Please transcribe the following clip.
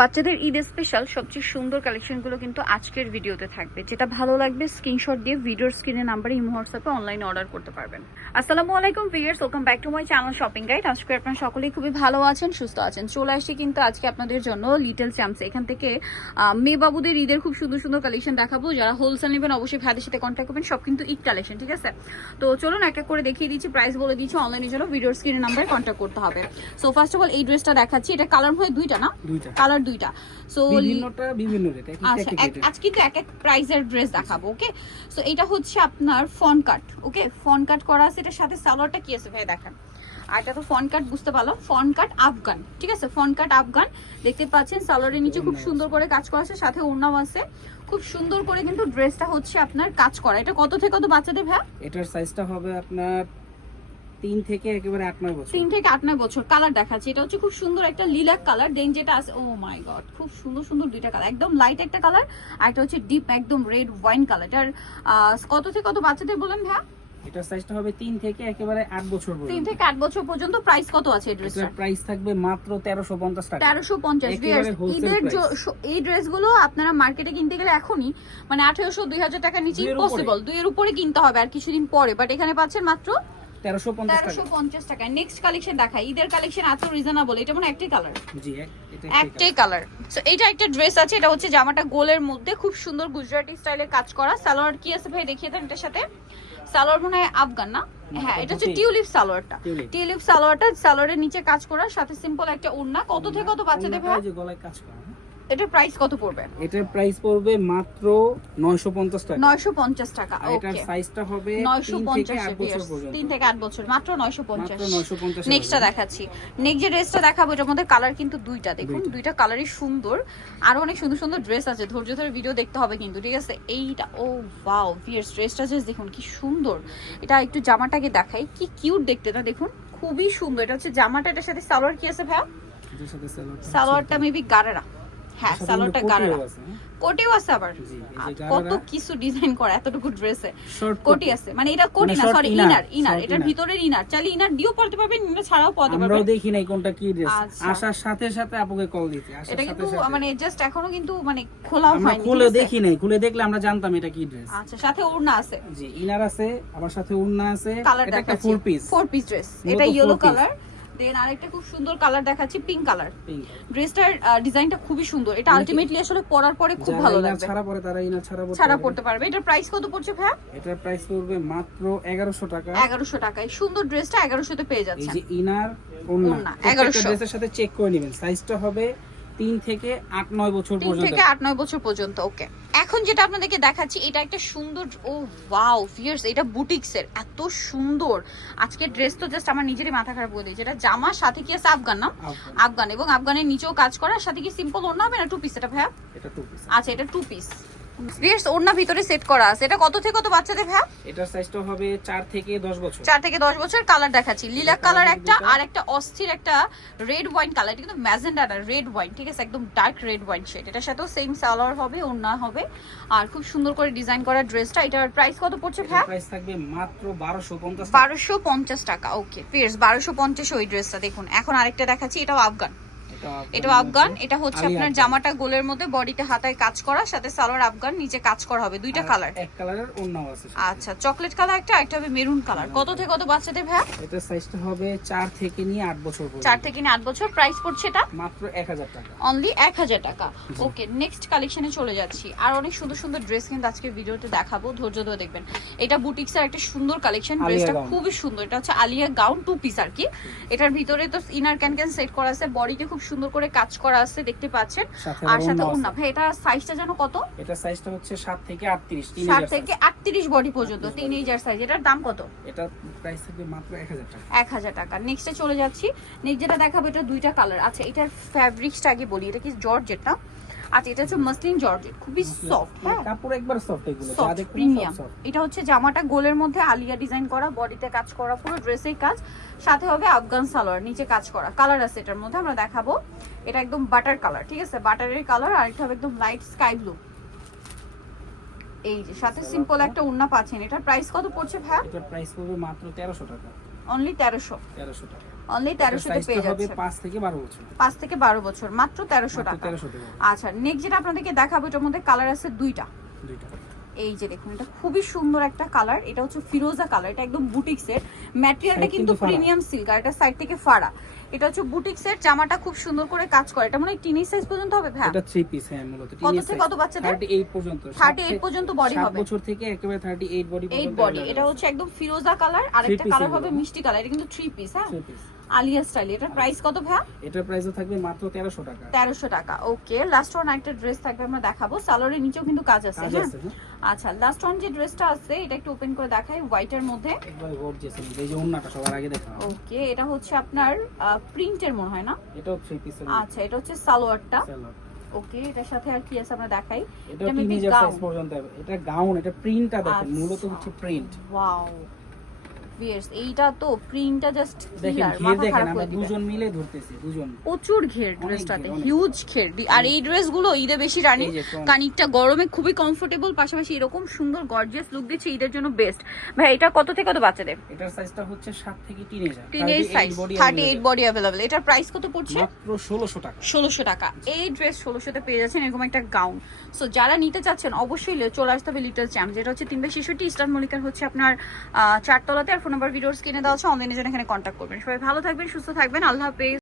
বাচ্চাদের ঈদ স্পেশাল সবচেয়ে সুন্দর কালেকশনগুলো কিন্তু আজকের ভিডিওতে থাকবে। যেটা ভালো লাগবে স্ক্রিনশট দিয়ে ভিডিওর স্ক্রিনে নাম্বারে ইমো হোয়াটসঅ্যাপে অনলাইনে অর্ডার করতে পারবেন। আসসালামু আলাইকুম viewers welcome back to my channel shopping guide আজকে আপনারা সকলেই খুবই ভালো আছেন সুস্থ আছেন। চলে আসছি কিন্তু আজকে আপনাদের জন্য লিটল চ্যাম্পস এখান থেকে মেয়ে বাবুদের ঈদের খুব সুন্দর সুন্দর কালেকশন দেখাবো। যারা হোলসেল নেবেন অবশ্যই ভাইদের সাথে কন্ট্যাক্ট করবেন। সব কিন্তু ঈদ কালেকশন ঠিক আছে? তো চলুন এক এক করে দেখিয়ে দিচ্ছি প্রাইস বলে দিচ্ছি অনলাইনের জন্য ভিডিওর স্ক্রিনে নাম্বারে কন্ট্যাক্ট করতে হবে। সো ফার্স্ট অফ অল এই ড্রেসটা দেখাচ্ছি। এটা কালার হয় দুইটা না? দুইটা। কালার দুইটা। সো বিভিন্নটা বিভিন্ন রেট আচ্ছা আজ কিন্তু এক এক প্রাইজের ড্রেস দেখাবো ওকে সো এটা হচ্ছে আপনার ফন কাট ওকে ফন কাট করা আছে এটার সাথে সালোয়ারটা কি আছে ভাই দেখেন। আর এটা তো ফন কাট বুঝতে পারলাম ফন কাট আফগান ঠিক আছে? ফন কাট আফগান দেখতে পাচ্ছেন সালোয়ারের নিচে খুব সুন্দর করে কাজ করা আছে সাথে ওড়নাও আছে। খুব সুন্দর করে কিন্তু ড্রেসটা হচ্ছে আপনার কাজ করা। এটা কত থেকে কত বাচ্চাদের ভাই এটার সাইজটা হবে আপনার তিন থেকে একেবারে আট নয় বছর। তিন থেকে আট নয় বছর কালার দেখাচ্ছি। এটা হচ্ছে খুব সুন্দর একটা লিলাক কালার দেন যেটা আছে ও মাই গড খুব সুন্দর সুন্দর দুইটা কালার একদম লাইট একটা কালার আর একটা হচ্ছে ডিপ একদম রেড ওয়াইন কালার এটার কত থেকে কত বাচ্চাদের বলেন ভাইয়া? এটার সাইজটা হবে তিন থেকে একেবারে আট বছর তিন পর্যন্ত থেকে আট বছর পর্যন্ত প্রাইস কত আছে এই ড্রেসটা প্রাইস থাকবে মাত্র তেরোশো পঞ্চাশ টাকা। তেরোশো পঞ্চাশ। ঈদের price। জ- স- এই ড্রেসগুলো আপনারা মার্কেটে কিনতে গেলে এখনই মানে আঠেরোশো দুই হাজার টাকার নিচে। ইম্পসিবল দুইয়ের উপরে কিনতে হবে আর কিছুদিন পরে। বাট এখানে পাচ্ছেন মাত্র তেরোশো পঞ্চাশ তেরোশো টাকা। নেক্সট কালেকশন দেখাই। ঈদের কালেকশন এত রিজনেবল এটা মানে একটাই কালার জি একটাই কালার সো এটা একটা ড্রেস আছে এটা হচ্ছে জামাটা গোলের মধ্যে খুব সুন্দর গুজরাটি কাজ করা। সালোয়ার কি আছে ভাই? দেখিয়ে দেন এটার সাথে। সালোয়ার মনে হয় আফগান না? হ্যাঁ এটা হচ্ছে টিউলিপ। সালোয়ারটা। টিউলিপ। সালোয়ারটা সালোয়ারের নিচে কাজ করা সাথে সিম্পল একটা ওড়না। কত থেকে কত বাচ্চাদের ভাই গলায় কাজ করা? এটার প্রাইস কত পড়বে? এটার প্রাইস পড়বে মাত্র নয়শো পঞ্চাশ টাকা। নয়শো পঞ্চাশ টাকা আর এটার সাইজটা হবে নয়শো তিন থেকে পঞ্চাশ আট বছর পর্যন্ত। তিন থেকে আট বছর মাত্র নয়শো পঞ্চাশ। মাত্র নয়শো পঞ্চাশ নেক্সটটা দেখাচ্ছি। নেক্সট যে ড্রেসটা দেখাবো এটার মধ্যে কালার কিন্তু দুইটা দেখুন দুইটা। কালারই সুন্দর। আরও অনেক সুন্দর সুন্দর ড্রেস আছে ধৈর্য ধরে ভিডিও দেখতে হবে কিন্তু ঠিক আছে? এইটা ও ওয়াও ভিয়ার্স ড্রেসটা জাস্ট দেখুন কি সুন্দর। এটা একটু জামাটাকে দেখাই কি কিউট দেখতে না দেখুন খুবই সুন্দর। এটা হচ্ছে জামাটা এটার সাথে সালোয়ার কি আছে ভাইয়া? সালোয়ারটা মেবি গারারা। হ্যাঁ সালোয়ারটা কোটিও আছে, হ্যাঁ? আছে আবার। কত কিছু ডিজাইন করা এতটুকু ড্রেসে কোটি। আছে। মানে এটা কোটি মানে না সরি ইনার ইনার এটার ভিতরের ইনার চাইলে ইনার দিয়েও পড়তে পারবেন ইনার ছাড়াও পড়তে আমরাও দেখি নাই কোনটা কি ড্রেস আচ্ছা। আসার সাথে সাথে আপুকে কল দিতে এটা কিন্তু মানে জাস্ট এখনও কিন্তু মানে খোলাও আমরা খুলে দেখি নাই খুলে দেখলে আমরা জানতাম এটা কি ড্রেস আচ্ছা সাথে ওড়না আছে। জি ইনার আছে আবার সাথে উন্না আছে। এটা একটা full piece four piece dress এটা ইয়েলো কালার দেন আরেকটা খুব সুন্দর কালার দেখাচ্ছি পিঙ্ক কালার ড্রেসটার ডিজাইনটা খুবই সুন্দর। এটা আলটিমেটলি আসলে পরার পরে খুব ভালো লাগবে। ছাড়া পরে তারা ইনা ছাড়া পরে ছাড়া পড়তে পারবে। এটার প্রাইস কত পড়ছে ভাইয়া? এটার প্রাইস পড়বে মাত্র 1100 টাকা। এগারোশো টাকায়। সুন্দর ড্রেসটা এগারোশোতে পেয়ে এই যাচ্ছেন। যে ইনার ওন্না 1100 ড্রেসের সাথে চেক করে নেবেন। সাইজটা হবে 3 থেকে 8 9 বছর তিন থেকে আট নয় বছর পর্যন্ত ওকে। এখন যেটা আপনাদেরকে দেখাচ্ছি এটা একটা সুন্দর ও ওয়াও ফিয়ার্স এটা বুটিক্স এর এত সুন্দর। আজকে ড্রেস তো জাস্ট আমার নিজেরই মাথা খারাপ করে দিয়েছে। এটা জামার সাথে কি আছে? আফগান না? আফগান। এবং আফগানের নিচেও কাজ করার সাথে কি সিম্পল ওড়না হবে না টু পিস এটা ভাইয়া? এটা টু পিস আচ্ছা এটা টু পিস ফিয়ার্স ওড়না ভিতরে সেট করা আছে। এটা কত থেকে কত বাচ্চাদের ভাইয়া এটার সাইজটা হবে 4 থেকে 10 বছর। চার থেকে দশ বছর কালার দেখাচ্ছি। লিলাক কালার একটা আর একটা অস্থির একটা রেড ওয়াইন কালার এটা কিন্তু ম্যাজেন্ডা না রেড ওয়াইন ঠিক আছে? একদম ডার্ক রেড ওয়াইন শেড এটার সাথেও সেম সালোয়ার হবে ওড়না হবে। আর খুব সুন্দর করে ডিজাইন করা ড্রেসটা এটার প্রাইস কত পড়ছে ভাইয়া প্রাইস থাকবে মাত্র 1250 টাকা। বারোশো পঞ্চাশ টাকা ওকে বারোশো পঞ্চাশ ওই ড্রেসটা দেখুন। এখন আরেকটা দেখাচ্ছি এটাও আফগান। এটা আফগান এটা হচ্ছে আপনার জামাটা গোলের মধ্যে বডিতে হাতায় কাজ করা সাথে সালোয়ার আফগান নিচে কাজ করা হবে দুইটা কালার এক কালারের ওন্নাও আছে আচ্ছা চকলেট কালার একটা একটা হবে মেরুন কালার কত থেকে কত বাচ্চাদের ভাইয়া? এটার সাইজটা হবে 4 থেকে নিয়ে 8 বছর পর্যন্ত। চার থেকে নিয়ে আট বছর প্রাইস পড়ছে এটা? মাত্র 1000 টাকা। অনলি এক হাজার টাকা। ওকে নেক্সট কালেকশনে চলে যাচ্ছি। আর অনেক সুন্দর সুন্দর ড্রেস কিন্তু আজকে ভিডিওতে দেখাবো ধৈর্য ধরে দেখবেন। এটা বুটিক্সের একটা সুন্দর কালেকশন ড্রেসটা খুবই সুন্দর। এটা হচ্ছে আলিয়া গাউন টু পিস আর কি। এটার ভিতরে তো ইনার ক্যান ক্যান সেট করা আছে বডিতে খুব সুন্দর করে কাজ করা আছে দেখতে পাচ্ছেন। আর সাথে ওন্না ভাই এটা সাইজটা যেন কত? এটা সাইজটা হচ্ছে 7 থেকে 38 সাত ষাট হাজার থেকে আটত্রিশ বডি পর্যন্ত টিনেজার সাইজ এটার দাম কত? এটা প্রাইস থাকবে মাত্র 1000 টাকা। এক হাজার টাকা। নেক্সটে চলে যাচ্ছি। নেক্সট যেটা দেখাবো এটা দুইটা কালার আচ্ছা এটার ফ্যাব্রিক্সটা আগে বলি। এটা কি জর্জেট না? আচ্ছা এটা হচ্ছে মাসলিন জর্জেট খুবই সফট হ্যাঁ। কাপড় একবার সফট এগুলো প্রিমিয়াম এটা হচ্ছে জামাটা গোলের মধ্যে আলিয়া ডিজাইন করা বডিতে কাজ করা পুরো ড্রেসেই কাজ। সাথে হবে আফগান সালোয়ার নিচে কাজ করা। কালার আছে এটার মধ্যে আমরা দেখাবো। এটা একদম বাটার কালার ঠিক আছে? বাটারের কালার আর এটা হবে একদম লাইট স্কাই ব্লু এই যে সাথে সিম্পল একটা উন্না পাচ্ছেন। এটার প্রাইস কত পড়ছে ভাইয়া? এটার প্রাইস পড়বে মাত্র 1300 টাকা। অনলি তেরোশো। 1300 টাকা। অনলি তেরোশোতে সাইজটা পেয়ে হবে যাচ্ছে। পাঁচ থেকে বারো বছর। পাঁচ থেকে বারো বছর মাত্র তেরোশো টাকা। তেরোশো টাকা। আচ্ছা নেক্সট যেটা আপনাদেরকে দেখাবো এটার মধ্যে কালার আছে দুইটা। দুইটা এই যে দেখুন এটা খুবই সুন্দর একটা কালার এটা হচ্ছে ফিরোজা কালার এটা একদম বুটিক্সের ম্যাটেরিয়ালটা কিন্তু প্রিমিয়াম সিল্ক আর এটা সাইড থেকে ফাড়া। এটা হচ্ছে বুটিক্সের জামাটা খুব সুন্দর করে কাজ করে। এটা মনে হয় টিনি সাইজ পর্যন্ত হবে ভাই এটা থ্রি পিস হ্যাঁ মূলত কত থেকে কত বাচ্চাদের? 38 পর্যন্ত। 38 পর্যন্ত body হবে। বছর থেকে একেবারে 38 বডি এইট বডি এটা হচ্ছে একদম ফিরোজা কালার আর একটা কালার হবে মিষ্টি কালার এটা কিন্তু থ্রি পিস হ্যাঁ? আলিয়া স্টাইল। এটার প্রাইস কত ভাই এটার প্রাইসও থাকবে মাত্র 1300 টাকা। তেরোশো টাকা ওকে লাস্ট ওয়ান একটা ড্রেস থাকবে আমরা দেখাবো। সালোয়ারের নিচেও কিন্তু কাজ আছে হ্যাঁ? হ্যাঁ। আচ্ছা লাস্ট ওয়ান যে ড্রেসটা আছে এটা একটু ওপেন করে দেখাই হোয়াইটের মধ্যে। একবার গর্জিয়াস এই যে ওন্নাটা সবার আগে দেখা ওকে এটা হচ্ছে আপনার প্রিন্টের মনে হয় না? এটাও থ্রি পিসের আচ্ছা এটা হচ্ছে সালোয়ারটা। সালোয়ার। ওকে এটার সাথে আর কি আছে আমরা দেখাই? এটা টিনেজার পর্যন্ত এটা গাউন এটা প্রিন্টটা দেখেন আচ্ছা। মূলত হচ্ছে প্রিন্ট ওয়াও ভিয়ার্স এইটা তো প্রিন্টটা জাস্ট দেখেন ঘের দেখেন আমরা দুজন মিলে ধরতেছি দুজন। প্রচুর ঘের ড্রেসটাতে হিউজ ঘের আর এই ড্রেসগুলো ঈদে বেশি রানিং। কানিকটা গরমে খুবই কমফোর্টেবল পাশাপাশি এরকম সুন্দর গর্জিয়াস লুক দিচ্ছে ঈদের জন্য বেস্ট ভাই এটা কত থেকে কত বাচ্চাদের? এটার সাইজটা হচ্ছে 7 থেকে teenager teenage size thirty eight body available এটার প্রাইস কত পড়ছে? মাত্র 1600 টাকা। ষোলোশো টাকা। এই ড্রেস ষোলোশোতে পেয়ে যাচ্ছেন এরকম একটা গাউন সো যারা নিতে চাচ্ছেন অবশ্যই চলে আসতে হবে লিটল চ্যাম্প যেটা হচ্ছে তিনবার শিশুটি ইস্টার মল্লিকার হচ্ছে আপনার চারতলাতে আর ফোন নাম্বার ভিডিওস কিনে দেওয়া আছে অনলাইনে যেন এখানে কন্ট্যাক্ট করবেন। সবাই ভালো থাকবেন, সুস্থ থাকবেন। আল্লাহ হাফেজ।